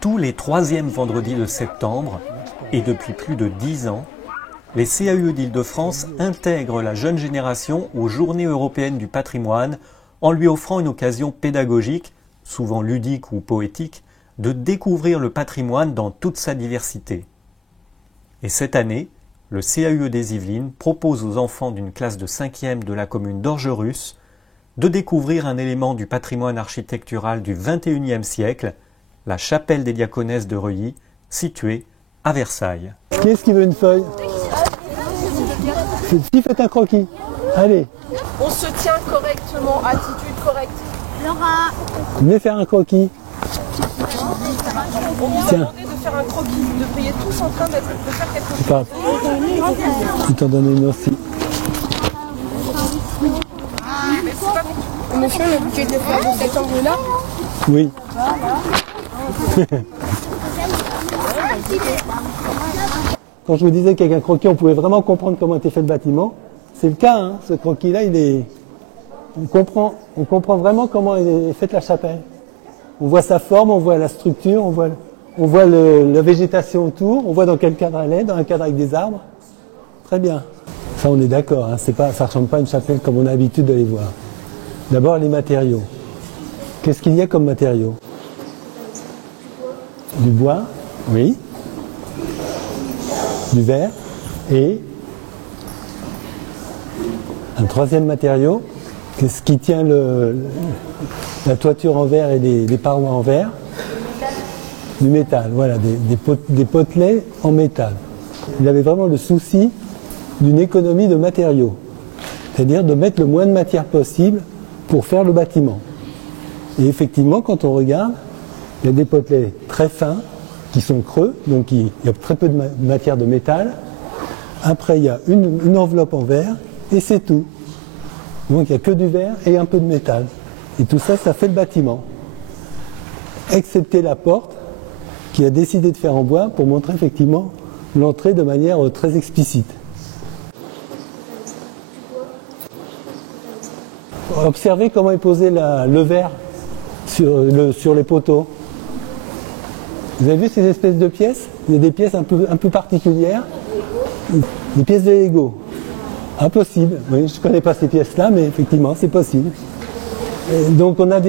Tous les troisièmes vendredis de septembre, et depuis plus de 10 ans, les CAUE d'Île-de-France intègrent la jeune génération aux Journées européennes du patrimoine en lui offrant une occasion pédagogique, souvent ludique ou poétique, de découvrir le patrimoine dans toute sa diversité. Et cette année, le CAUE des Yvelines propose aux enfants d'une classe de 5e de la commune d'Orgerus de découvrir un élément du patrimoine architectural du XXIe siècle, la chapelle des Diaconesses de Reuilly, située à Versailles. Qui est-ce qui veut une feuille? Qui fait un croquis? Allez. On se tient correctement, attitude correcte. Laura. Venez faire un croquis. On vous a demandé de faire un croquis, de prier tous en train de faire quelque chose. Pas. Je t'en donne une aussi. Monsieur, on est obligé de faire de cet angle-là. Oui. Quand je vous disais qu'avec un croquis, on pouvait vraiment comprendre comment était fait le bâtiment, c'est le cas, hein. Ce croquis-là, on comprend vraiment comment est faite la chapelle. On voit sa forme, on voit la structure, on voit la végétation autour, on voit dans quel cadre elle est, dans un cadre avec des arbres. Très bien. Ça, on est d'accord, hein. Ça ne ressemble pas à une chapelle comme on a l'habitude de les voir. D'abord, les matériaux. Qu'est-ce qu'il y a comme matériaux? Du bois, oui. Du verre et un troisième matériau. Qu'est-ce qui tient la toiture en verre et les parois en verre? Du métal, voilà, des potelets en métal. Il avait vraiment le souci d'une économie de matériaux, c'est-à-dire de mettre le moins de matière possible pour faire le bâtiment. Et effectivement, quand on regarde, il y a des potelets très fins qui sont creux, donc il y a très peu de matière de métal. Après, il y a une enveloppe en verre et c'est tout. Donc il n'y a que du verre et un peu de métal. Et tout ça, ça fait le bâtiment. Excepté la porte, qui a décidé de faire en bois pour montrer effectivement l'entrée de manière très explicite. Observez comment est posé le verre sur les poteaux. Vous avez vu ces espèces de pièces? Il y a des pièces un peu particulières, des pièces de Lego. Impossible. Oui, je ne connais pas ces pièces-là, mais effectivement, c'est possible. Et donc on a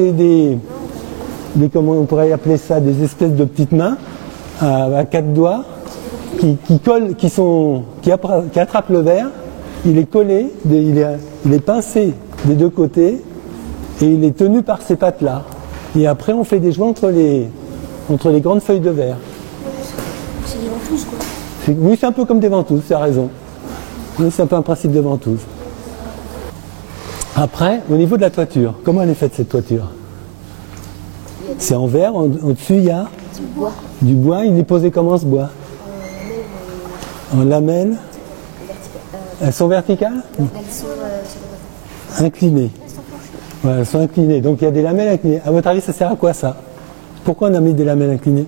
comment on pourrait appeler ça, des espèces de petites mains à 4 doigts qui attrapent le verre. Il est collé, il est pincé des deux côtés et il est tenu par ces pattes-là. Et après, on fait des joints entre les grandes feuilles de verre. C'est des ventouses, quoi. Oui, c'est un peu comme des ventouses, tu as raison. Oui, c'est un peu un principe de ventouse. Après, au niveau de la toiture, comment elle est faite cette toiture? C'est en verre, au-dessus il y a du bois. Il est posé comment ce bois? En lamelles. Elles sont verticales? Elles sont inclinées. Voilà, elles sont inclinées. Donc il y a des lamelles inclinées. À votre avis, ça sert à quoi ça? Pourquoi on a mis des lamelles inclinées?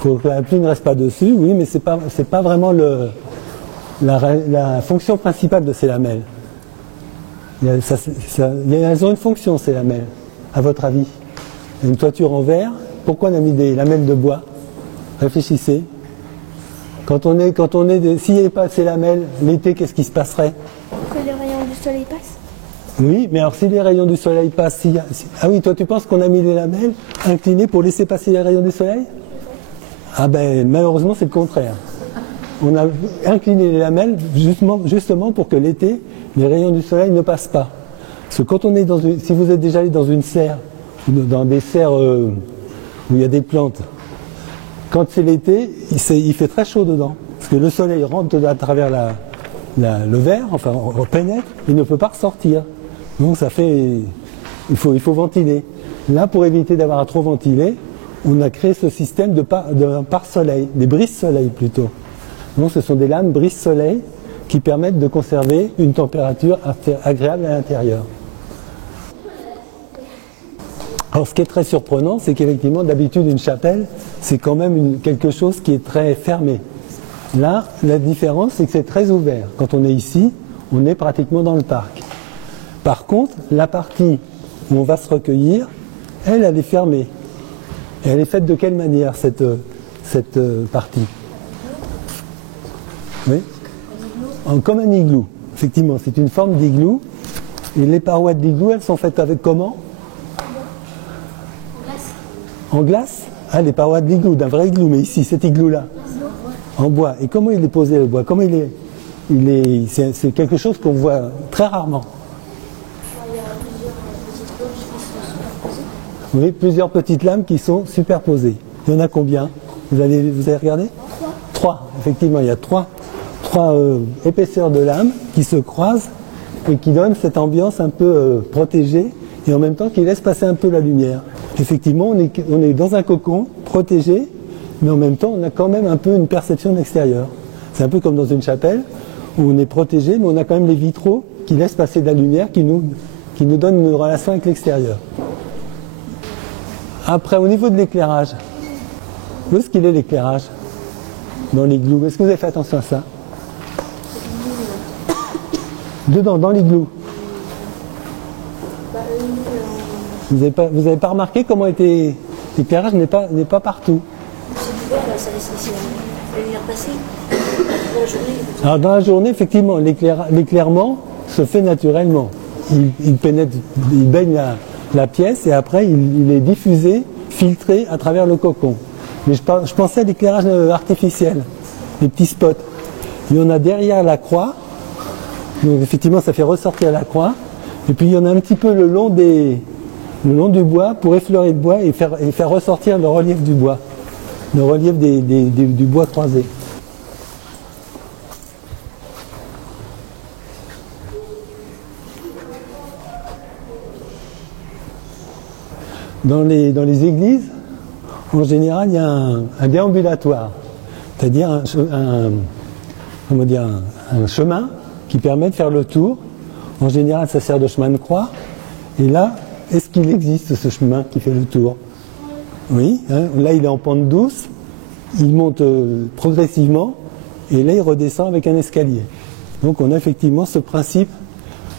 Pour que la pluie ne reste pas dessus, oui, mais c'est pas vraiment la fonction principale de ces lamelles. Elles ont une fonction, ces lamelles, à votre avis. Une toiture en verre, pourquoi on a mis des lamelles de bois? Réfléchissez. S'il n'y avait pas ces lamelles, l'été, qu'est-ce qui se passerait? Que les rayons du soleil passent. Oui, mais alors si les rayons du soleil passent, ah oui, toi tu penses qu'on a mis les lamelles inclinées pour laisser passer les rayons du soleil? Ah ben malheureusement c'est le contraire. On a incliné les lamelles justement pour que l'été, les rayons du soleil ne passent pas. Parce que quand on est si vous êtes déjà allé dans une serre, dans des serres où il y a des plantes, quand c'est l'été, il fait très chaud dedans. Parce que le soleil rentre à travers le verre, enfin on pénètre, il ne peut pas ressortir. Donc il faut ventiler. Là, pour éviter d'avoir à trop ventiler, on a créé ce système de pare-soleil, des brise-soleil plutôt. Donc ce sont des lames brise-soleil qui permettent de conserver une température agréable à l'intérieur. Alors ce qui est très surprenant, c'est qu'effectivement, d'habitude, une chapelle, c'est quand même quelque chose qui est très fermé. Là, la différence, c'est que c'est très ouvert. Quand on est ici, on est pratiquement dans le parc. Par contre, la partie où on va se recueillir, elle est fermée. Et elle est faite de quelle manière, cette partie? Oui, comme un igloo. Effectivement, c'est une forme d'igloo. Et les parois de l'igloo, elles sont faites avec comment? En glace. Ah, les parois de l'igloo, d'un vrai igloo, mais ici, cet igloo-là. En bois. Et comment il est posé, le bois? Comment c'est quelque chose qu'on voit très rarement. Oui, plusieurs petites lames qui sont superposées. Il y en a combien? Vous avez regardé? Trois. Effectivement, il y a trois épaisseurs de lames qui se croisent et qui donnent cette ambiance un peu protégée et en même temps qui laisse passer un peu la lumière. Effectivement, on est dans un cocon protégé, mais en même temps, on a quand même un peu une perception de l'extérieur. C'est un peu comme dans une chapelle où on est protégé, mais on a quand même les vitraux qui laissent passer de la lumière, qui nous donnent une relation avec l'extérieur. Après, au niveau de l'éclairage, où est-ce qu'il est l'éclairage dans l'igloo? Est-ce que vous avez fait attention à ça? Dedans, dans l'igloo. Vous n'avez pas remarqué comment était l'éclairage n'est pas partout. C'est ouvert là, ça laisse la lumière passer. Dans la journée. Alors dans la journée, effectivement, l'éclairement se fait naturellement. Il pénètre, il baigne la pièce et après il est diffusé, filtré à travers le cocon. Mais je pensais à l'éclairage artificiel, les petits spots. Il y en a derrière la croix, donc effectivement ça fait ressortir la croix. Et puis il y en a un petit peu le long du bois pour effleurer le bois et faire ressortir le relief du bois, le relief du bois croisé. Dans les églises, en général, il y a un déambulatoire, c'est-à-dire un chemin qui permet de faire le tour. En général, ça sert de chemin de croix. Et là, est-ce qu'il existe ce chemin qui fait le tour? Oui, hein, là il est en pente douce, il monte progressivement, et là il redescend avec un escalier. Donc on a effectivement ce principe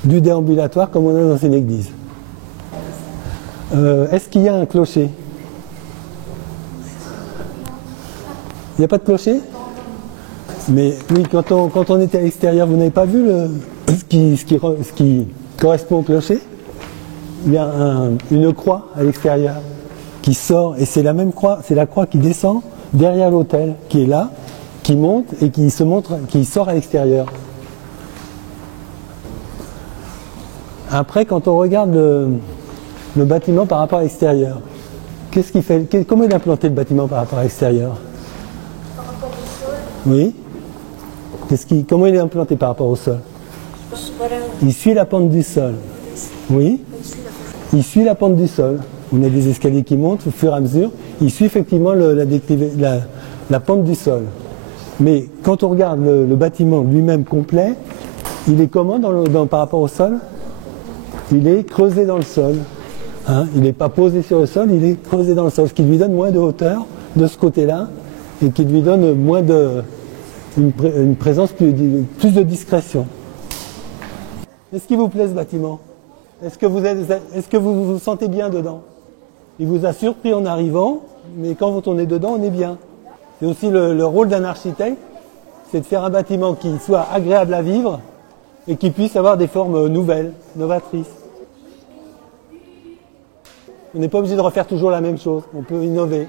du déambulatoire comme on a dans une église. Est-ce qu'il y a un clocher? Il n'y a pas de clocher? Mais oui, quand on était à l'extérieur, vous n'avez pas vu ce qui correspond au clocher? Il y a une croix à l'extérieur qui sort, et c'est la même croix, c'est la croix qui descend derrière l'autel, qui est là, qui monte et qui sort à l'extérieur. Après, quand on regarde le bâtiment par rapport à l'extérieur, qu'est-ce qu'il fait? Comment il a implanté le bâtiment par rapport à l'extérieur? Par rapport au sol. Oui. Comment il est implanté par rapport au sol? Voilà. Il suit la pente du sol. Oui. Il suit la pente du sol. On a des escaliers qui montent au fur et à mesure. Il suit effectivement la pente du sol. Mais quand on regarde le bâtiment lui-même complet, il est comment par rapport au sol? Il est creusé dans le sol. Hein, il n'est pas posé sur le sol, il est creusé dans le sol, ce qui lui donne moins de hauteur de ce côté-là et qui lui donne une présence plus de discrétion. Est-ce qu'il vous plaît ce bâtiment? Est-ce que vous vous sentez bien dedans? Il vous a surpris en arrivant, mais quand on est dedans, on est bien. C'est aussi le rôle d'un architecte, c'est de faire un bâtiment qui soit agréable à vivre et qui puisse avoir des formes nouvelles, novatrices. On n'est pas obligé de refaire toujours la même chose, on peut innover.